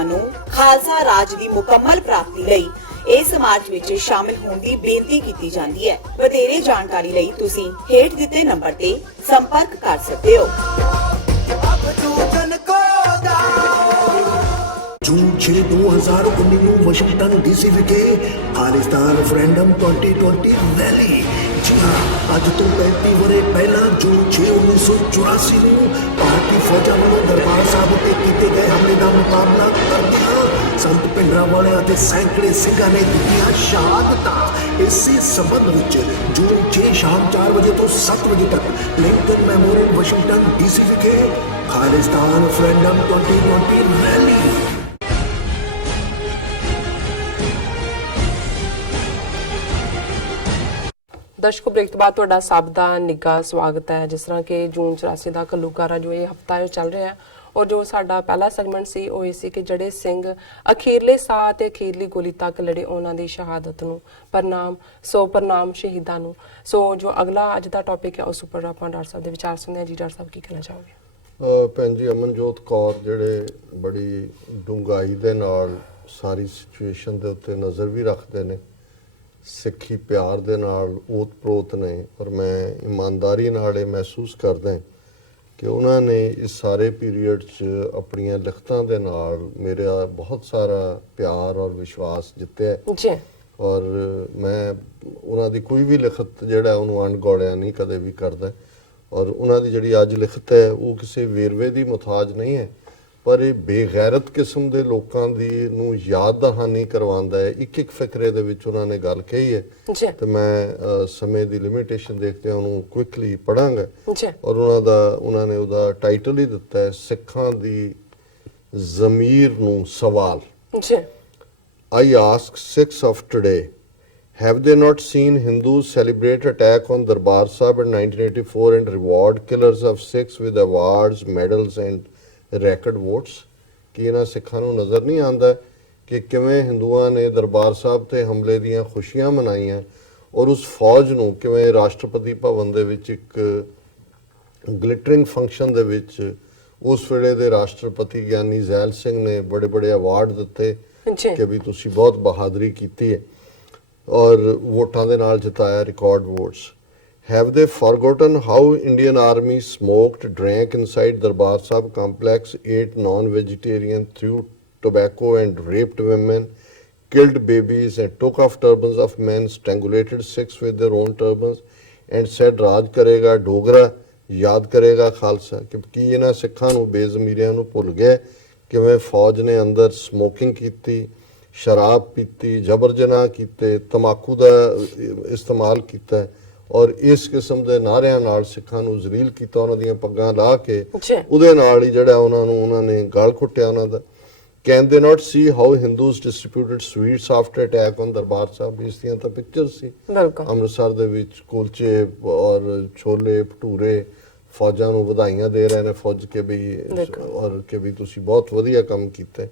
ਲੋਕਾਂ ਨੂੰ ਖਾਲਸਾ ਰਾਜ ਦੀ ਮੁਕੰਮਲ ਪ੍ਰਾਪਤੀ ਲਈ ਇਸ ਸਮਾਜ ਵਿੱਚ ਸ਼ਾਮਿਲ ਹੋਣ ਦੀ ਬੇਨਤੀ ਕੀਤੀ ਜਾਂਦੀ ਹੈ। ਵਧੇਰੇ ਜਾਣਕਾਰੀ ਲਈ ਤੁਸੀਂ ਹੇਠ ਦਿੱਤੇ ਨੰਬਰ ਤੇ ਸੰਪਰਕ ਕਰ ਸਕਦੇ ਹੋ। जून 6 2019 ਨੂੰ ਵਾਸ਼ਿੰਗਟਨ ਡੀਸੀ ਵਿਖੇ ਖਾਲਿਸਤਾਨ ਰੈਫਰੈਂਡਮ 2020 ਰੈਲੀ। ਜੀ ਹਾਂ, ਅੱਜ ਤੋਂ 35 ਵਰ੍ਹੇ ਪਹਿਲਾਂ ਜੂਨ 6 1984 ਨੂੰ ਭਾਰਤੀ ਫੌਜਾਂ ਵੱਲੋਂ ਦਰਬਾਰ ਸਾਹਿਬ ਉੱਤੇ ਕੀਤੇ ਗਏ ਹਮਲੇ ਦਾ ਮੁਕਾਬਲਾ ਕਰਦਿਆਂ ਸੰਤ ਭਿੰਡਰਾਂਵਾਲਿਆਂ ਅਤੇ ਸੈਂਕੜੇ ਸਿੰਘਾਂ ਨੇ ਦਿੱਤੀਆਂ ਸ਼ਹਾਦਤਾਂ। ਇਸੇ ਸੰਬੰਧ ਵਿੱਚ ਜੂਨ 6 ਸ਼ਾਮ 4 ਵਜੇ ਤੋਂ 7 ਵਜੇ ਤੱਕ ਲਿੰਕਨ ਮੈਮੋਰੀਅਲ ਵਾਸ਼ਿੰਗਟਨ ਡੀਸੀ ਵਿਖੇ ਖਾਲਿਸਤਾਨ ਰੈਫਰੈਂਡਮ 2020 ਰੈਲੀ। ਦਰਸ਼ਕੋ, ਬ੍ਰੇਕ ਤੋਂ ਬਾਅਦ ਤੁਹਾਡਾ ਸਭ ਦਾ ਨਿੱਘਾ ਸਵਾਗਤ ਹੈ। ਜਿਸ ਤਰ੍ਹਾਂ ਕਿ ਜੂਨ 84 ਦਾ ਘੱਲੂਘਾਰਾ ਜੋ ਇਹ ਹਫਤਾ ਹੈ ਉਹ ਚੱਲ ਰਿਹਾ ਹੈ, ਔਰ ਜੋ ਸਾਡਾ ਪਹਿਲਾ ਸੈਗਮੈਂਟ ਸੀ ਉਹ ਇਹ ਸੀ ਕਿ ਜਿਹੜੇ ਸਿੰਘ ਅਖੀਰਲੇ ਸਾਹ ਤੇ ਅਖੀਰਲੀ ਗੋਲੀ ਤੱਕ ਲੜੇ ਉਹਨਾਂ ਦੀ ਸ਼ਹਾਦਤ ਨੂੰ ਪ੍ਰਣਾਮ ਸ਼ਹੀਦਾਂ ਨੂੰ। ਸੋ ਜੋ ਅਗਲਾ ਅੱਜ ਦਾ ਟੌਪਿਕ ਹੈ ਉਸ ਉੱਪਰ ਆਪਾਂ ਡਾਕਟਰ ਸਾਹਿਬ ਦੇ ਵਿਚਾਰ ਸੁਣਦੇ ਹਾਂ। ਜੀ ਡਾਕਟਰ ਸਾਹਿਬ, ਕੀ ਕਹਿਣਾ ਚਾਹੋਗੇ? ਭੈਣ ਜੀ, ਅਮਨਜੋਤ ਕੌਰ ਜਿਹੜੇ ਬੜੀ ਡੂੰਘਾਈ ਦੇ ਨਾਲ ਸਾਰੀ ਸਿਚੁਏਸ਼ਨ ਦੇ ਉੱਤੇ ਨਜ਼ਰ ਵੀ ਰੱਖਦੇ ਨੇ, ਸਿੱਖੀ ਪਿਆਰ ਦੇ ਨਾਲ ਓਤ-ਪ੍ਰੋਤ ਨੇ, ਔਰ ਮੈਂ ਇਮਾਨਦਾਰੀ ਨਾਲ ਇਹ ਮਹਿਸੂਸ ਕਰਦਾ ਕਿ ਉਹਨਾਂ ਨੇ ਇਸ ਸਾਰੇ ਪੀਰੀਅਡ 'ਚ ਆਪਣੀਆਂ ਲਿਖਤਾਂ ਦੇ ਨਾਲ ਮੇਰਾ ਬਹੁਤ ਸਾਰਾ ਪਿਆਰ ਔਰ ਵਿਸ਼ਵਾਸ ਜਿੱਤਿਆ ਜੀ। ਔਰ ਮੈਂ ਉਹਨਾਂ ਦੀ ਕੋਈ ਵੀ ਲਿਖਤ ਜਿਹੜਾ ਉਹਨੂੰ ਅਣਗੌਲਿਆ ਨਹੀਂ ਕਦੇ ਵੀ ਕਰਦਾ। ਔਰ ਉਹਨਾਂ ਦੀ ਜਿਹੜੀ ਅੱਜ ਲਿਖਤ ਹੈ ਉਹ ਕਿਸੇ ਵੇਰਵੇ ਦੀ ਮੁਹਤਾਜ ਨਹੀਂ ਹੈ, ਪਰ ਇਹ ਬੇਗੈਰਤ ਕਿਸਮ ਦੇ ਲੋਕਾਂ ਦੀ ਨੂੰ ਯਾਦ ਦਹਾਨੀ ਕਰਵਾਉਂਦਾ ਹੈ। ਇੱਕ ਇੱਕ ਫਿਕਰੇ ਦੇ ਵਿੱਚ ਉਹਨਾਂ ਨੇ ਗੱਲ ਕਹੀ ਹੈ ਤੇ ਮੈਂ ਸਮੇਂ ਦੀ ਲਿਮਿਟੇਸ਼ਨ ਦੇਖਦੇ ਉਹਨੂੰ ਕੁਇਕਲੀ ਪੜਾਂਗਾ। ਔਰ ਉਹਨਾਂ ਨੇ ਉਹਦਾ ਟਾਈਟਲ ਹੀ ਦਿੱਤਾ ਹੈ, ਸਿੱਖਾਂ ਦੀ ਜ਼ਮੀਰ ਨੂੰ ਸਵਾਲ। I ask Sikhs of today, have they not seen Hindus celebrate attack on Darbar Sahib in 1984 and reward killers of Sikhs with awards, medals and ਰੈਕਡ votes? ਕਿ ਇਹਨਾਂ ਸਿੱਖਾਂ ਨੂੰ ਨਜ਼ਰ ਨਹੀਂ ਆਉਂਦਾ ਕਿ ਕਿਵੇਂ ਹਿੰਦੂਆਂ ਨੇ ਦਰਬਾਰ ਸਾਹਿਬ ਤੇ ਹਮਲੇ ਦੀਆਂ ਖੁਸ਼ੀਆਂ ਮਨਾਈਆਂ ਔਰ ਉਸ ਫੌਜ ਨੂੰ ਕਿਵੇਂ ਰਾਸ਼ਟਰਪਤੀ ਭਵਨ ਦੇ ਵਿੱਚ ਇੱਕ ਗਲਿਟਰਿੰਗ ਫੰਕਸ਼ਨ ਦੇ ਵਿੱਚ ਉਸ ਵੇਲੇ ਦੇ ਰਾਸ਼ਟਰਪਤੀ ਗਿਆਨੀ ਜ਼ੈਲ ਸਿੰਘ ਨੇ ਬੜੇ ਬੜੇ ਅਵਾਰਡ ਦਿੱਤੇ ਕਿ ਵੀ ਤੁਸੀਂ ਬਹੁਤ ਬਹਾਦਰੀ ਕੀਤੀ ਹੈ ਔਰ ਵੋਟਾਂ ਦੇ ਨਾਲ ਜਿਤਾਇਆ, record votes. Have they forgotten how Indian army smoked, drank inside Darbar Sahib complex, ate non-vegetarian, threw tobacco and raped women, killed babies and took off turbans of men, strangulated Sikhs with their own turbans and said Raj karega Dogra, yaad karega Khalsa? ਕਿ ਇਹਨਾਂ ਸਿੱਖਾਂ ਨੂੰ ਬੇਜ਼ਮੀਰਿਆਂ ਨੂੰ ਭੁੱਲ ਗਏ ਕਿਵੇਂ ਫੌਜ ਨੇ ਅੰਦਰ ਸਮੋਕਿੰਗ ਕੀਤੀ, ਸ਼ਰਾਬ ਪੀਤੀ, ਜਬਰ ਜਨਾਹ ਕੀਤੇ, ਤਮਾਕੂ ਦਾ ਇਸਤੇਮਾਲ ਕੀਤਾ ਔਰ ਇਸ ਕਿਸਮ ਦੇ ਨਾਰਿਆਂ ਨਾਲ ਸਿੱਖਾਂ ਨੂੰ ਜ਼ਲੀਲ ਕੀਤਾ, ਉਹਨਾਂ ਦੀਆਂ ਪੱਗਾਂ ਲਾ ਕੇ ਉਹਦੇ ਨਾਲ ਹੀ ਜਿਹੜਾ ਉਹਨਾਂ ਨੇ ਗਲ ਘੁੱਟਿਆ ਉਹਨਾਂ ਦਾ। Can they not see how Hindus distributed sweets after attack on Darbar Sahib? ਇਸ ਦੀਆਂ ਤਾਂ ਪਿਕਚਰ ਸੀ ਅੰਮ੍ਰਿਤਸਰ ਦੇ ਵਿੱਚ, ਕੁਲਚੇ ਔਰ ਛੋਲੇ ਭਟੂਰੇ, ਫੌਜਾਂ ਨੂੰ ਵਧਾਈਆਂ ਦੇ ਰਹੇ ਨੇ ਫੌਜ ਕੇ ਵੀ ਔਰ ਕਿ ਵੀ ਤੁਸੀਂ ਬਹੁਤ ਵਧੀਆ ਕੰਮ ਕੀਤਾ।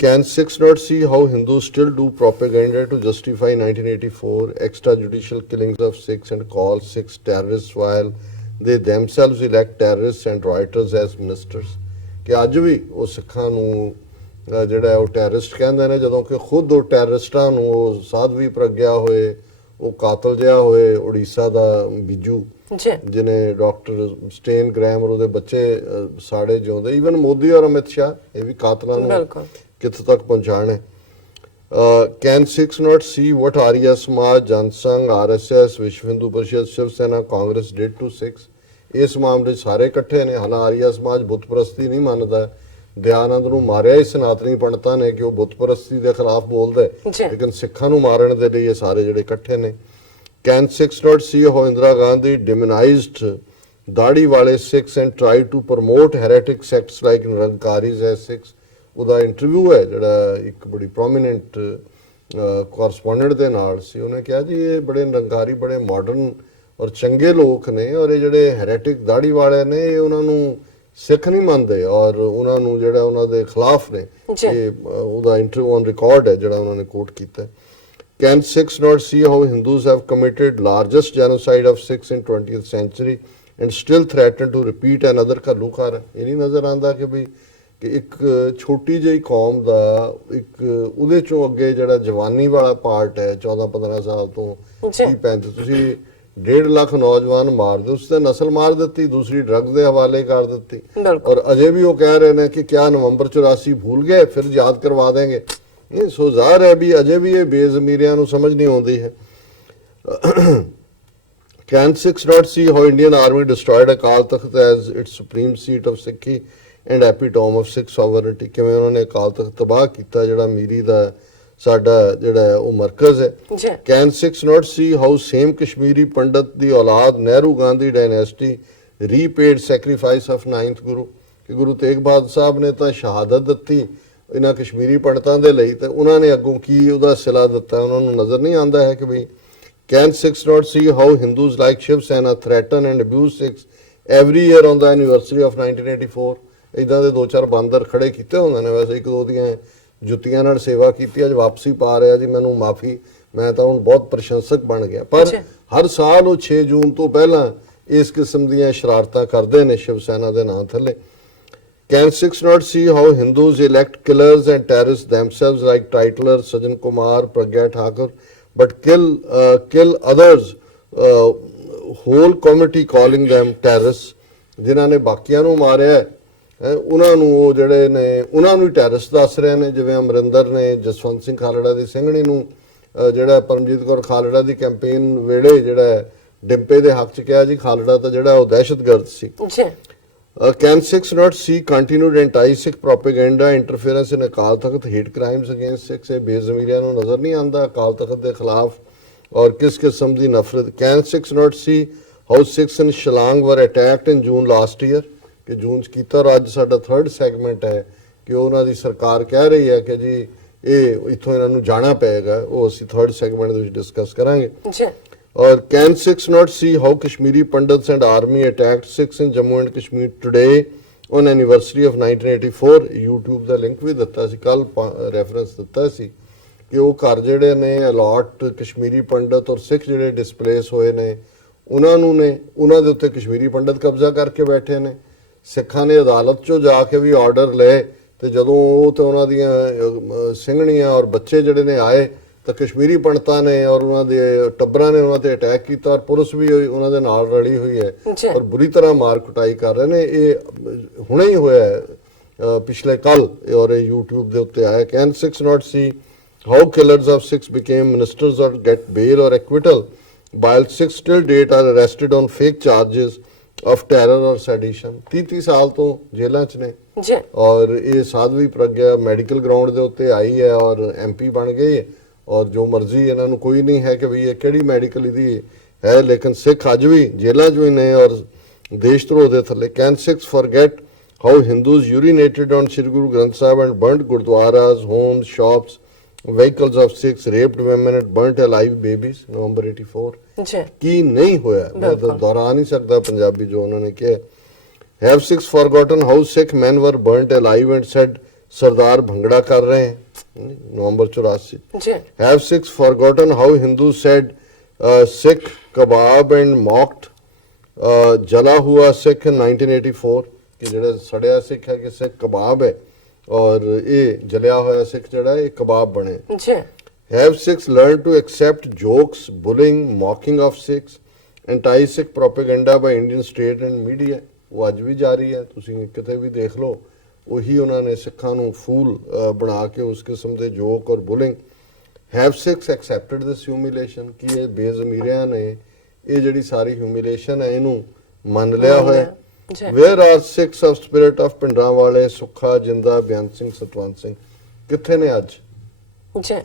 Can Sikhs not see how Hindus still do propaganda to justify 1984 extrajudicial killings of Sikhs and call Sikhs terrorists while they themselves elect terrorists and rioters as ministers? ਕਿ ਅੱਜ ਵੀ ਉਹ ਸਿੱਖਾਂ ਨੂੰ ਜਿਹੜਾ ਉਹ ਟੈਰਰਿਸਟ ਕਹਿੰਦੇ ਨੇ, ਜਦੋਂ ਕਿ ਖੁਦ ਉਹ ਟੈਰਰਿਸਟਾਂ ਨੂੰ ਉਹ ਸਾਧਵੀ ਪ੍ਰਗਿਆ ਹੋਏ, ਉਹ ਕਾਤਲ ਜਿਹਾ ਹੋਏ ਉੜੀਸਾ ਦਾ ਬਿਜੂ ਜਿਹਨੇ ਡਾਕਟਰ ਸਟੇਨ ਗ੍ਰੈਮਰ ਉਹਦੇ ਬੱਚੇ ਸਾੜੇ ਜਿਉਂਦੇ, ਈਵਨ ਮੋਦੀ ਔਰ ਅਮਿਤ ਸ਼ਾਹ ਇਹ ਵੀ ਕਾਤਲਾਂ ਨੂੰ ਕਿੱਥੋਂ ਤੱਕ ਪਹੁੰਚਾਣਾ। Can Sikhs not see what Arya Samaj, Jansangh, RSS, ਵਿਸ਼ਵ ਹਿੰਦੂ ਪਰਿਸ਼ਦ, Shiv Sena, Congress did to Sikhs? ਇਸ ਮਾਮਲੇ ਸਾਰੇ ਇਕੱਠੇ ਨੇ। ਹਾਲਾਂ ਆਰੀਆ ਸਮਾਜ ਬੁੱਤ ਪ੍ਰਸਤੀ ਨਹੀਂ ਮੰਨਦਾ, ਦਿਆਨੰਦ ਨੂੰ ਮਾਰਿਆ ਹੀ ਸਨਾਤਨੀ ਪੰਡਤਾਂ ਨੇ ਕਿ ਉਹ ਬੁੱਤ ਪ੍ਰਸਤੀ ਦੇ ਖਿਲਾਫ ਬੋਲਦਾ, ਲੇਕਿਨ ਸਿੱਖਾਂ ਨੂੰ ਮਾਰਨ ਦੇ ਲਈ ਇਹ ਸਾਰੇ ਜਿਹੜੇ ਇਕੱਠੇ ਨੇ। Can Sikhs not see how Indira Gandhi demonized ਦਾੜੀ ਵਾਲੇ Sikhs and tried to promote heretic sects like Nirankaris as Sikhs? ਉਹਦਾ ਇੰਟਰਵਿਊ ਹੈ ਜਿਹੜਾ ਇੱਕ ਬੜੀ ਪ੍ਰੋਮੀਨੈਂਟ ਕੋਰਸਪੋਂਡੈਂਟ ਦੇ ਨਾਲ ਸੀ, ਉਹਨੇ ਕਿਹਾ ਜੀ ਇਹ ਬੜੇ ਨਿਰੰਕਾਰੀ ਬੜੇ ਮਾਡਰਨ ਔਰ ਚੰਗੇ ਲੋਕ ਨੇ ਔਰ ਇਹ ਜਿਹੜੇ ਹੈਰੇਟਿਕ ਦਾੜੀ ਵਾਲੇ ਨੇ ਇਹ ਉਹਨਾਂ ਨੂੰ ਸਿੱਖ ਨਹੀਂ ਮੰਨਦੇ ਔਰ ਉਹਨਾਂ ਨੂੰ ਜਿਹੜਾ ਉਹਨਾਂ ਦੇ ਖਿਲਾਫ ਨੇ। ਇਹ ਉਹਦਾ ਇੰਟਰਵਿਊ ਔਨ ਰਿਕਾਰਡ ਹੈ ਜਿਹੜਾ ਉਹਨਾਂ ਨੇ ਕੋਟ ਕੀਤਾ। Can Sikhs not see how Hindus have committed largest genocide of Sikhs in 20th century and still threaten to repeat another Ghallughara? ਇਹ ਨਹੀਂ ਨਜ਼ਰ ਆਉਂਦਾ ਕਿ ਵੀ ਕਿ ਇੱਕ ਛੋਟੀ ਜਿਹੀ ਕੌਮ ਦਾ ਇੱਕ ਉਹਦੇ ਚੋਂ ਅੱਗੇ ਜਿਹੜਾ ਜਵਾਨੀ ਵਾਲਾ ਪਾਰਟ ਹੈ 14-15 ਸਾਲ ਤੋਂ ਜੀ। 30-35 ਤੁਸੀਂ 1.5 ਲੱਖ ਨੌਜਵਾਨ ਮਾਰ ਦਿਓ, ਉਸ ਤੇ ਨਸਲ ਮਾਰ ਦਿੱਤੀ, ਦੂਸਰੀ ਡਰੱਗਸ ਦੇ ਹਵਾਲੇ ਕਰ ਦਿੱਤੀ। ਬਿਲਕੁਲ। ਔਰ ਅਜੇ ਵੀ ਉਹ ਕਹਿ ਰਹੇ ਨੇ ਕਿ ਕਿਆ ਨਵੰਬਰ 84 ਭੁੱਲ ਗਏ, ਫਿਰ ਯਾਦ ਕਰਵਾ ਦੇंगे। ਇਹ ਸੋ ਜ਼ਾਹਰ ਹੈ ਵੀ ਅਜੇ ਵੀ ਇਹ ਬੇਜ਼ਮੀਰਿਆਂ ਨੂੰ ਸਮਝ ਨਹੀਂ ਆਉਂਦੀ ਹੈ। Can 6 not see how Indian Army destroyed Akal Takht as its supreme seat of Sikhi and epitome of Sikh sovereignty? ਕਿਵੇਂ ਉਹਨਾਂ ਨੇ ਅਕਾਲ ਤਖਤ ਤਬਾਹ ਕੀਤਾ ਜਿਹੜਾ ਮੀਰੀ ਦਾ ਸਾਡਾ ਜਿਹੜਾ ਉਹ ਮਰਕਜ਼ ਹੈ। ਜੀ। Can 6 not see how same Kashmiri Pandit ਦੀ ਔਲਾਦ Nehru Gandhi dynasty repaid sacrifice of 9th ਗੁਰੂ ਕਿ ਗੁਰੂ ਤੇਗ ਬਹਾਦਰ ਸਾਹਿਬ ਨੇ ਤਾਂ ਸ਼ਹਾਦਤ ਦਿੱਤੀ ਇਹਨਾਂ ਕਸ਼ਮੀਰੀ ਪੰਡਤਾਂ ਦੇ ਲਈ, ਤੇ ਉਹਨਾਂ ਨੇ ਅੱਗੋਂ ਕੀ ਉਹਦਾ ਸਿਲਾ ਦਿੱਤਾ ਉਹਨਾਂ ਨੂੰ ਨਜ਼ਰ ਨਹੀਂ ਆਉਂਦਾ ਹੈ ਕਿ ਵੀ Can 6 not see how Hindus like Shiv Sena threaten and abuse Sikhs every year on the anniversary of 1984? ਇਦਾਂ ਦੇ 2-4 ਬਾਂਦਰ ਖੜੇ ਕੀਤੇ ਹੁੰਦੇ ਨੇ। ਵੈਸੇ ਇੱਕ ਦੋ ਦੀਆਂ ਜੁੱਤੀਆਂ ਨਾਲ ਸੇਵਾ ਕੀਤੀ, ਅੱਜ ਵਾਪਸੀ ਪਾ ਰਿਹਾ ਜੀ ਮੈਨੂੰ ਮਾਫੀ, ਮੈਂ ਤਾਂ ਹੁਣ ਬਹੁਤ ਪ੍ਰਸ਼ੰਸਕ ਬਣ ਗਿਆ। ਪਰ ਹਰ ਸਾਲ ਉਹ 6 ਜੂਨ ਤੋਂ ਪਹਿਲਾਂ ਇਸ ਕਿਸਮ ਦੀਆਂ ਸ਼ਰਾਰਤਾਂ ਕਰਦੇ ਨੇ ਸ਼ਿਵ ਸੈਨਾ ਦੇ ਨਾਂ ਥੱਲੇ। Can 6 not see how Hindus elect killers and terrorists themselves like Titler, Sajan Kumar, Pragya Thakur, but kill others, whole committee calling them terrorists? ਜਿਨ੍ਹਾਂ ਨੇ ਬਾਕੀਆਂ ਨੂੰ ਮਾਰਿਆ ਉਹਨਾਂ ਨੂੰ ਉਹ ਜਿਹੜੇ ਨੇ ਉਹਨਾਂ ਨੂੰ ਟੈਰਰਿਸਟ ਦੱਸ ਰਹੇ ਨੇ, ਜਿਵੇਂ ਅਮਰਿੰਦਰ ਨੇ ਜਸਵੰਤ ਸਿੰਘ ਖਾਲੜਾ ਦੀ ਸਿੰਘਣੀ ਨੂੰ ਜਿਹੜਾ ਪਰਮਜੀਤ ਕੌਰ ਖਾਲੜਾ ਦੀ ਕੈਂਪੇਨ ਵੇਲੇ ਜਿਹੜਾ ਡਿੰਪੇ ਦੇ ਹੱਕ 'ਚ ਕਿਹਾ ਜੀ ਖਾਲੜਾ ਤਾਂ ਜਿਹੜਾ ਉਹ ਦਹਿਸ਼ਤਗਰਦ ਸੀ। Can 6 not see continued anti-Sikh propaganda, interference in Akal Takht, hate crimes against Sikhs? ਇਹ ਬੇਜ਼ਮੀਰਿਆਂ ਨੂੰ ਨਜ਼ਰ ਨਹੀਂ ਆਉਂਦਾ ਅਕਾਲ ਤਖਤ ਦੇ ਖਿਲਾਫ ਔਰ ਕਿਸ ਕਿਸਮ ਦੀ ਨਫ਼ਰਤ? Can 6 not see how Sikhs in Shillong were attacked in June last year? ਕਿ ਜੂਨ 'ਚ ਕੀਤਾ। ਔਰ ਅੱਜ ਸਾਡਾ 3rd ਸੈਗਮੈਂਟ ਹੈ ਕਿ ਉਹਨਾਂ ਦੀ ਸਰਕਾਰ ਕਹਿ ਰਹੀ ਹੈ ਕਿ ਜੀ ਇਹ ਇੱਥੋਂ ਇਹਨਾਂ ਨੂੰ ਜਾਣਾ ਪਏਗਾ, ਉਹ ਅਸੀਂ 3rd ਸੈਗਮੈਂਟ ਦੇ ਵਿੱਚ ਡਿਸਕਸ ਕਰਾਂਗੇ। Or can 6 not see how Kashmiri Pandits and army attacked Sikhs in Jammu and Kashmir today on anniversary of 1984? YouTube ਦਾ ਲਿੰਕ ਵੀ ਦਿੱਤਾ ਸੀ, ਕੱਲ ਰੈਫਰੈਂਸ ਦਿੱਤਾ ਸੀ ਕਿ ਉਹ ਘਰ ਜਿਹੜੇ ਨੇ ਅਲਾਟ ਕਸ਼ਮੀਰੀ ਪੰਡਤ ਔਰ ਸਿੱਖ ਜਿਹੜੇ ਡਿਸਪਲੇਸ ਹੋਏ ਨੇ ਉਹਨਾਂ ਨੂੰ ਨੇ ਉਹਨਾਂ ਦੇ ਉੱਤੇ ਕਸ਼ਮੀਰੀ ਪੰਡਤ ਕਬਜ਼ਾ ਕਰਕੇ ਬੈਠੇ ਨੇ। ਸਿੱਖਾਂ ਨੇ ਅਦਾਲਤ 'ਚੋਂ ਜਾ ਕੇ ਵੀ ਆਰਡਰ ਲਏ ਤੇ ਜਦੋਂ ਉਹ ਤੇ ਉਹਨਾਂ ਦੀਆਂ ਸਿੰਘਣੀਆਂ ਔਰ ਬੱਚੇ ਜਿਹੜੇ ਨੇ ਆਏ ਤਾਂ ਕਸ਼ਮੀਰੀ ਪੰਡਤਾਂ ਨੇ ਔਰ ਉਹਨਾਂ ਦੇ ਟੱਬਰਾਂ ਨੇ ਉਹਨਾਂ ਤੇ ਅਟੈਕ ਕੀਤਾ ਔਰ ਪੁਲਿਸ ਵੀ ਉਹਨਾਂ ਦੇ ਨਾਲ ਰਲੀ ਹੋਈ ਹੈ ਔਰ ਬੁਰੀ ਤਰ੍ਹਾਂ ਮਾਰ ਕੁਟਾਈ ਕਰ ਰਹੇ ਨੇ। ਇਹ ਹੁਣੇ ਹੀ ਹੋਇਆ ਹੈ ਪਿਛਲੇ ਕੱਲ ਔਰ ਇਹ YouTube ਦੇ ਉੱਤੇ ਆਇਆ। Can 6 not see how killers of Sikhs became ministers or get bail or acquittal while Sikhs till date are arrested on fake charges of terror or sedition? 30 ਸਾਲ ਤੋਂ ਜੇਲ੍ਹਾਂ 'ਚ ਨੇ ਔਰ ਇਹ ਸਾਧਵੀ ਪ੍ਰਗਿਆ ਮੈਡੀਕਲ ਗਰਾਊਂਡ ਦੇ ਉੱਤੇ ਆਈ ਹੈ ਔਰ MP ਬਣ ਗਈ ਹੈ ਔਰ ਜੋ ਮਰਜ਼ੀ ਇਹਨਾਂ ਨੂੰ ਕੋਈ ਨਹੀਂ ਹੈ ਕਿ ਵੀ ਇਹ ਕਿਹੜੀ ਮੈਡੀਕਲ ਇਹਦੀ ਹੈ, ਲੇਕਿਨ ਸਿੱਖ ਅੱਜ ਵੀ ਜੇਲ੍ਹਾਂ 'ਚ ਵੀ ਨੇ ਔਰ ਦੇਸ਼ ਧਰੋਹ ਦੇ ਥੱਲੇ। Can Sikhs forget how Hindus urinated on Shri Guru Granth Sahib and burnt gurdwaras, homes, shops, vehicles of Sikhs, raped women and burnt alive babies? November 84 ਕੀ ਨਹੀਂ ਹੋਇਆ, ਮੈਂ ਤਾਂ ਦੁਹਰਾ ਨਹੀਂ ਸਕਦਾ ਪੰਜਾਬੀ ਜੋ ਉਹਨਾਂ ਨੇ ਕਿਹਾ। Have Sikhs forgotten how Sikh men were burnt alive and said ਸਰਦਾਰ ਭੰਗੜਾ ਕਰ ਰਹੇ हैं? November 84 Have Sikhs forgotten how Hindus said Sikh kebab and mocked जला हुआ Sikh in 1984? कि ਜਿਹੜਾ ਸੜਿਆ ਸਿੱਖ ਹੈ ਕਿ ਸਿੱਖ ਕਬਾਬ ਹੈ ਔਰ ਇਹ ਜਲਿਆ ਹੋਇਆ ਸਿੱਖ ਜਿਹੜਾ ਇਹ ਕਬਾਬ ਬਣੇ। Have Sikhs learned to accept jokes, bullying, mocking of Sikhs, anti-Sikh propaganda by Indian state and media? ਉਹ ਅੱਜ ਵੀ ਜਾਰੀ ਹੈ, ਤੁਸੀਂ ਕਿਤੇ ਵੀ ਦੇਖ ਲਓ ਉਹੀ ਉਹਨਾਂ ਨੇ ਸਿੱਖਾਂ ਨੂੰ ਫੂਲ ਬਣਾ ਕੇ ਉਸ ਕਿਸਮ ਦੇ ਜੋਕ ਔਰ bullying. Have six accepted this humiliation? ਕੀ ਇਹ ਬੇਜ਼ਮੀਰਿਆਂ ਨੇ ਇਹ ਜਿਹੜੀ ਸਾਰੀ ਹਿਊਮਿਲੇਸ਼ਨ ਹੈ ਇਹਨੂੰ ਮੰਨ ਲਿਆ ਹੋਇਆ? Where are six of spirit of ਪਿੰਡਾਂ ਵਾਲੇ ਸੁੱਖਾ ਜਿੰਦਾ ਬੇਅੰਤ ਸਿੰਘ ਸਤਵੰਤ ਸਿੰਘ? ਕਿੱਥੇ ਨੇ ਅੱਜ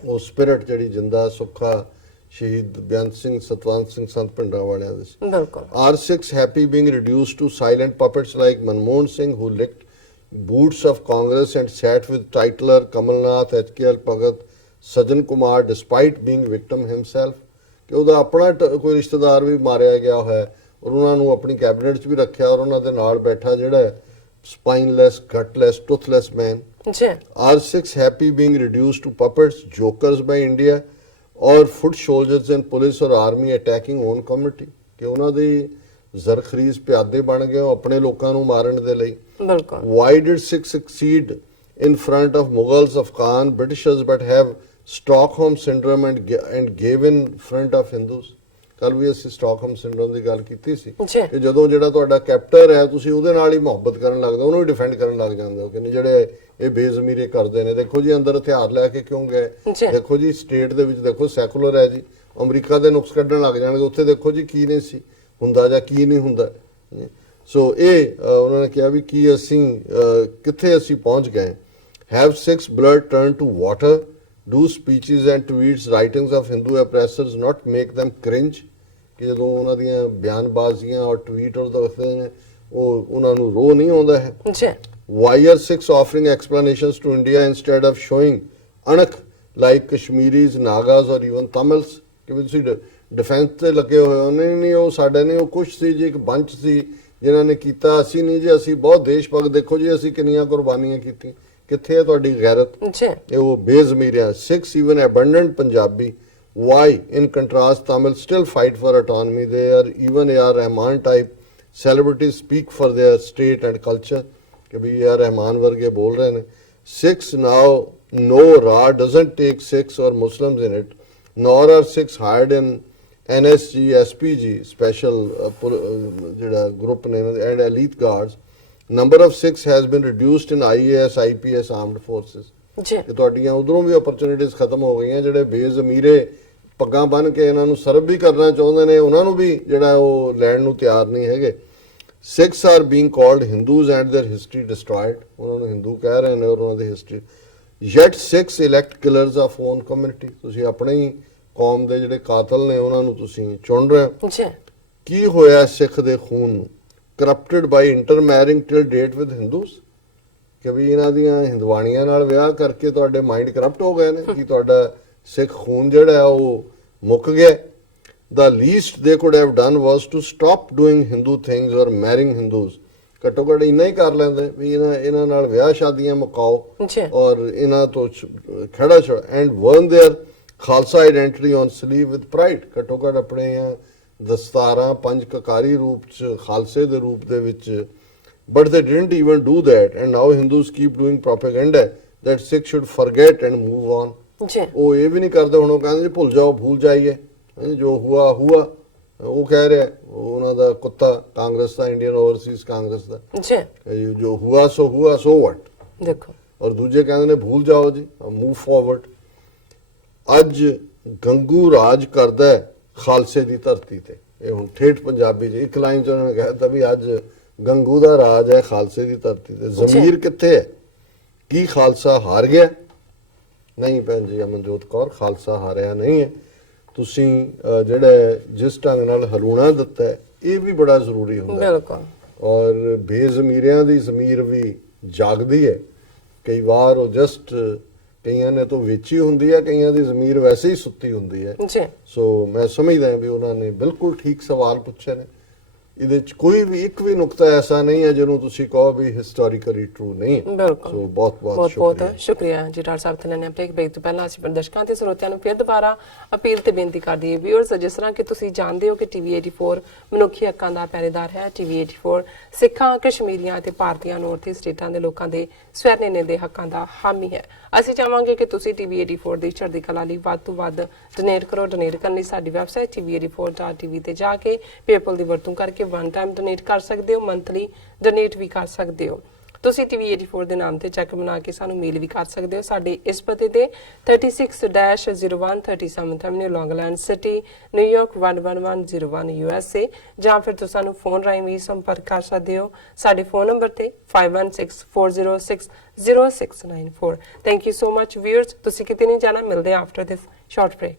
ਉਹ ਸਪਿਰਿਟ ਜਿਹੜੀ ਜਿੰਦਾ ਸੁੱਖਾ ਸ਼ਹੀਦ ਬੇਅੰਤ ਸਿੰਘ ਸਤਵੰਤ ਸਿੰਘ ਸੰਤ ਪਿੰਡਾਂ ਵਾਲਿਆਂ ਦੇ? ਬਿਲਕੁਲ। Are Sikhs happy being reduced to silent puppets like Manmohan Singh who licked boots of Congress and sat with Titler, Kamalnath, HKL Bhagat, Sajan Kumar despite being victim himself? ਕਿ ਉਹਦਾ ਆਪਣਾ ਕੋਈ ਰਿਸ਼ਤੇਦਾਰ ਵੀ ਮਾਰਿਆ ਗਿਆ ਹੋਇਆ ਔਰ ਉਹਨਾਂ ਨੂੰ ਆਪਣੀ ਕੈਬਨਿਟ 'ਚ ਵੀ ਰੱਖਿਆ ਔਰ ਉਹਨਾਂ ਦੇ ਨਾਲ ਬੈਠਾ ਜਿਹੜਾ spineless, gutless, toothless man. Are Sikhs happy being reduced to puppets, jokers by India or foot soldiers and police or army attacking own community? ਕਿ ਉਹਨਾਂ ਦੀ ਜ਼ਰਖਰੀਜ਼ ਪਿਆਦੇ ਬਣ ਗਏ ਹੋ ਆਪਣੇ ਲੋਕਾਂ ਨੂੰ ਮਾਰਨ ਦੇ ਲਈ। ਬਿਲਕੁਲ। Why did Sikhs succeed in front of Mughals, Afghan, Britishers, but have Stockholm syndrome and gave in front of Hindus? ਕੱਲ ਵੀ ਅਸੀਂ ਸਟਾਕਹੋਮ ਸਿੰਡਰੋਮ ਦੀ ਗੱਲ ਕੀਤੀ ਸੀ ਜੀ। ਕਿ ਜਦੋਂ ਜਿਹੜਾ ਤੁਹਾਡਾ ਕੈਪਟਰ ਹੈ ਤੁਸੀਂ ਉਹਦੇ ਨਾਲ ਹੀ ਮੁਹੱਬਤ ਕਰਨ ਲੱਗਦੇ ਹੋ, ਉਹਨੂੰ ਹੀ ਡਿਫੈਂਡ ਕਰਨ ਲੱਗ ਜਾਂਦੇ ਹੋ ਕਿ ਨਹੀਂ ਜਿਹੜੇ ਇਹ ਬੇਜ਼ਮੀਰੇ ਕਰਦੇ ਨੇ। ਦੇਖੋ ਜੀ ਅੰਦਰ ਹਥਿਆਰ ਲੈ ਕੇ ਕਿਉਂ ਗਏ, ਦੇਖੋ ਜੀ ਸਟੇਟ ਦੇ ਵਿੱਚ ਦੇਖੋ ਸੈਕੂਲਰ ਹੈ ਜੀ, ਅਮਰੀਕਾ ਦੇ ਨੁਕਸ ਕੱਢਣ ਲੱਗ ਜਾਣਗੇ, ਉੱਥੇ ਦੇਖੋ ਜੀ ਕੀ ਨਹੀਂ ਸੀ ਹੁੰਦਾ ਜਾਂ ਕੀ ਨਹੀਂ ਹੁੰਦਾ। ਸੋ ਇਹ ਉਹਨਾਂ ਨੇ ਕਿਹਾ ਵੀ ਕੀ ਅਸੀਂ ਕਿੱਥੇ ਅਸੀਂ ਪਹੁੰਚ ਗਏ। Have Sikhs blood turn to water, do speeches and tweets writings of Hindu oppressors not make them cringe, ਕਿ ਜਦੋਂ ਉਹਨਾਂ ਦੀਆਂ ਬਿਆਨਬਾਜ਼ੀਆਂ ਔਰ ਟਵੀਟ ਔਰ ਦੱਸਦੇ ਨੇ ਉਹ ਉਹਨਾਂ ਨੂੰ ਰੋਹ ਨਹੀਂ ਆਉਂਦਾ ਹੈ। ਜੀ। Why are Sikhs offering explanations to India instead of showing anak like Kashmiris, Nagas or even Tamils? ਕਿ ਵੀ ਤੁਸੀਂ ਡਿਫੈਂਸ ਤੇ ਲੱਗੇ ਹੋਏ ਹੋ। ਨਹੀਂ ਉਹ ਸਾਡੇ ਨਹੀਂ, ਉਹ ਕੁਛ ਸੀ ਜੀ, ਇੱਕ ਬੰਚ ਸੀ ਜਿਨ੍ਹਾਂ ਨੇ ਕੀਤਾ, ਅਸੀਂ ਨਹੀਂ ਜੀ, ਅਸੀਂ ਬਹੁਤ ਦੇਸ਼ ਭਗਤ, ਦੇਖੋ ਜੀ ਅਸੀਂ ਕਿੰਨੀਆਂ ਕੁਰਬਾਨੀਆਂ ਕੀਤੀਆਂ। ਕਿੱਥੇ ਹੈ ਤੁਹਾਡੀ ਗੈਰਤ? ਇਹ ਉਹ ਬੇਜ਼ਮੀਰਿਆ। Sikhs even abandoned Punjabi. Why in contrast Tamils still fight for autonomy? They are even A.R. Rahman type celebrities speak for their state and culture, ਕਿ ਵੀ A.R. ਰਹਿਮਾਨ ਵਰਗੇ ਬੋਲ ਰਹੇ ਨੇ। Sikhs now no Ra doesn't take Sikhs or Muslims in it, nor are Sikhs hired in NSG, SPG, special ਜਿਹੜਾ group ਨੇ and elite guards. Number of Sikhs has been reduced in IAS, IPS armed forces. ਕਿ ਤੁਹਾਡੀਆਂ ਉਧਰੋਂ ਵੀ opportunities ਖਤਮ ਹੋ ਗਈਆਂ। ਜਿਹੜੇ ਬੇਜ਼ਮੀਰੇ ਪੱਗਾਂ ਬੰਨ ਕੇ ਇਹਨਾਂ ਨੂੰ ਸਰਵ ਵੀ ਕਰਨਾ ਚਾਹੁੰਦੇ ਨੇ ਉਹਨਾਂ ਨੂੰ ਵੀ ਜਿਹੜਾ ਉਹ ਲੈਣ ਨੂੰ ਤਿਆਰ ਨਹੀਂ ਹੈਗੇ। Sikhs are being called Hindus and their history destroyed. ਉਹਨਾਂ ਨੂੰ ਹਿੰਦੂ ਕਹਿ ਰਹੇ ਨੇ ਔਰ ਉਹਨਾਂ ਦੀ history. Yet Sikhs elect killers of own community. ਤੁਸੀਂ ਆਪਣੇ ਹੀ ਕੌਮ ਦੇ ਜਿਹੜੇ ਕਾਤਲ ਨੇ ਉਹਨਾਂ ਨੂੰ ਤੁਸੀਂ ਚੁਣ ਰਹੇ ਹੋ। ਕੀ ਹੋਇਆ ਸਿੱਖ ਦੇ ਖੂਨ ਨੂੰ? Corrupted by intermarrying till date with Hindus? ਕਿ ਵੀ ਇਹਨਾਂ ਦੀਆਂ ਹਿੰਦਵਾਣੀਆਂ ਨਾਲ ਵਿਆਹ ਕਰਕੇ ਤੁਹਾਡੇ ਮਾਈਂਡ ਕਰਪਟ ਹੋ ਗਏ ਨੇ ਕਿ ਤੁਹਾਡਾ ਸਿੱਖ ਖੂਨ ਜਿਹੜਾ ਉਹ ਮੁੱਕ ਗਿਆ। The least they could have done was to stop doing Hindu things or marrying Hindus. ਘੱਟੋ ਘੱਟ ਇੰਨਾ ਹੀ ਕਰ ਲੈਂਦੇ ਵੀ ਇਹਨਾਂ ਨਾਲ ਵਿਆਹ ਸ਼ਾਦੀਆਂ ਮੁਕਾਓ ਔਰ ਇਹਨਾਂ ਤੋਂ ਖੜਾ ਛੜ and burn their Khalsa identity on sleeve with pride. ਘੱਟੋ ਘੱਟ ਆਪਣੇ ਦਸਤਾਰਾਂ ਪੰਜ ਕਕਾਰੀ ਰੂਪ ਚ ਖਾਲਸੇ ਦੇ ਰੂਪ ਦੇ ਵਿੱਚ। But they didn't even do that, and now Hindus keep doing propaganda that Sikhs should forget and move on. ਉਹ ਇਹ ਵੀ ਨਹੀਂ ਕਰਦੇ, ਹੁਣ ਉਹ ਕਹਿੰਦੇ ਜੀ ਭੁੱਲ ਜਾਓ, ਭੁੱਲ ਜਾਈਏ, ਜੋ ਹੁਆ ਹੁਆ। ਉਹ ਕਹਿ ਰਿਹਾ ਉਹਨਾਂ ਦਾ ਕੁੱਤਾ ਕਾਂਗਰਸ ਦਾ, ਇੰਡੀਅਨ ਓਵਰਸੀਜ਼ ਕਾਂਗਰਸ ਦਾ, ਜੋ ਹੁਆ ਸੋ ਵਟ। ਦੇਖੋ ਔਰ ਦੂਜੇ ਕਹਿੰਦੇ ਨੇ ਭੁੱਲ ਜਾਓ ਜੀ, ਮੂਵ ਫਾਰਵਰਡ। ਅੱਜ ਗੰਗੂ ਰਾਜ ਕਰਦਾ ਖਾਲਸੇ ਦੀ ਧਰਤੀ ਤੇ। ਇਹ ਹੁਣ ਠੇਠ ਪੰਜਾਬੀ 'ਚ ਇੱਕ ਲਾਈਨ 'ਚ ਉਹਨਾਂ ਨੇ ਕਹਿ ਦਿੱਤਾ ਵੀ ਅੱਜ ਗੰਗੂ ਦਾ ਰਾਜ ਹੈ ਖਾਲਸੇ ਦੀ ਧਰਤੀ ਤੇ। ਜ਼ਮੀਰ ਕਿੱਥੇ ਹੈ? ਕੀ ਖਾਲਸਾ ਹਾਰ ਗਿਆ? ਨਹੀਂ ਭੈਣ ਜੀ ਅਮਨਜੋਤ ਕੌਰ, ਖਾਲਸਾ ਹਾਰਿਆ ਨਹੀਂ ਹੈ। ਤੁਸੀਂ ਜਿਹੜਾ ਜਿਸ ਢੰਗ ਨਾਲ ਹਲੂਣਾ ਦਿੱਤਾ ਹੈ ਇਹ ਵੀ ਬੜਾ ਜ਼ਰੂਰੀ ਹੁੰਦਾ। ਬਿਲਕੁਲ। ਔਰ ਬੇਜ਼ਮੀਰਿਆਂ ਦੀ ਜ਼ਮੀਰ ਵੀ ਜਾਗਦੀ ਹੈ। ਕਈ ਵਾਰ ਉਹ ਜਸਟ ਕਈਆਂ ਨੇ ਤਾਂ ਵੇਚੀ ਹੁੰਦੀ ਹੈ, ਕਈਆਂ ਦੀ ਜ਼ਮੀਰ ਵੈਸੇ ਹੀ ਸੁੱਤੀ ਹੁੰਦੀ ਹੈ। ਸੋ ਮੈਂ ਸਮਝਦਾ ਵੀ ਉਹਨਾਂ ਨੇ ਬਿਲਕੁਲ ਠੀਕ ਸਵਾਲ ਪੁੱਛੇ ਨੇ। ਇਹਦੇ ਚ ਕੋਈ ਵੀ ਇੱਕ ਵੀ ਨੁਕਤਾ ਐਸਾ ਨਹੀਂ ਹੈ ਜਿਹਨੂੰ ਤੁਸੀਂ ਕਹੋ ਵੀ ਹਿਸਟੋਰੀਕਲੀ ਟਰੂ ਨਹੀਂ ਹੈ। ਬਿਲਕੁਲ। ਸੋ ਬਹੁਤ ਸ਼ੁਕਰੀਆ ਜੀ ਡਾਕਟਰ ਸਾਹਿਬ ਤੇ ਨੇ ਬ੍ਰੇਕ ਤੋਂ ਪਹਿਲਾਂ ਅਸੀਂ ਦਰਸ਼ਕਾਂ ਤੇ ਸਰੋਤਿਆਂ ਨੂੰ ਫਿਰ ਦੁਬਾਰਾ ਅਪੀਲ ਤੇ ਬੇਨਤੀ ਕਰਦੀ ਹਾਂ ਵੀਅਰਸ, ਜਿਸ ਤਰ੍ਹਾਂ ਕਿ ਤੁਸੀਂ ਜਾਣਦੇ ਹੋ ਕਿ ਟੀਵੀ 84 ਮਨੁੱਖੀ ਹੱਕਾਂ ਦਾ ਪਹਿਰੇਦਾਰ ਹੈ। ਟੀਵੀ 84 ਸਿੱਖਾਂ, ਕਸ਼ਮੀਰੀਆਂ ਅਤੇ ਭਾਰਤੀਆਂ ਨੌਰਥ ਸਟੇਟਾਂ ਦੇ ਲੋਕਾਂ ਦੇ ਸਵੈਰਨੇਨੇ ਦੇ ਹੱਕਾਂ ਦਾ ਹਾਮੀ ਹੈ। ਅਸੀਂ ਚਾਹਾਂਗੇ ਕਿ ਤੁਸੀਂ ਟੀਵੀ 84 ਦੀ ਚੜ੍ਹਦੀ ਕਲਾ ਲਈ ਵੱਧ ਤੋਂ ਵੱਧ ਡੋਨੇਟ ਕਰੋ। ਡੋਨੇਟ ਕਰਨ ਲਈ ਸਾਡੀ ਵੈਬਸਾਈਟ tv84.tv ਤੇ ਜਾ ਕੇ ਪੇਪਲ ਦੀ ਵਰਤੋਂ ਕਰਕੇ ਵਨ ਟਾਈਮ ਡੋਨੇਟ ਕਰ ਸਕਦੇ ਹੋ, ਮੰਥਲੀ ਡੋਨੇਟ ਵੀ ਕਰ ਸਕਦੇ ਹੋ। ਤੁਸੀਂ ਟੀਵੀ 84 ਦੇ ਨਾਮ ਤੇ ਚੈੱਕ ਬਣਾ ਕੇ ਸਾਨੂੰ ਮੇਲ ਵੀ ਕਰ ਸਕਦੇ ਹੋ। ਸਾਡੇ ਇਸ ਪਤੇ ਤੇ 36-01 ਐਵਨਿਊ ਲੌਂਗਲੈਂਡ ਸਿਟੀ, ਨਿਊਯਾਰਕ 11101 USA, ਜਾਂ ਫਿਰ ਤੁਸੀਂ ਸਾਨੂੰ ਫੋਨ ਰਾਹੀਂ ਵੀ ਸੰਪਰਕ ਕਰ ਸਕਦੇ ਹੋ ਸਾਡੇ ਫੋਨ ਨੰਬਰ ਤੇ 5164060694। Thank you so much viewers. ਤੁਸੀਂ ਕਿਤੇ ਨਹੀਂ ਜਾਣਾ, ਮਿਲਦੇ ਆਫਟਰ ਦਿਸ ਸ਼ਾਰਟ ਬ੍ਰੇਕ।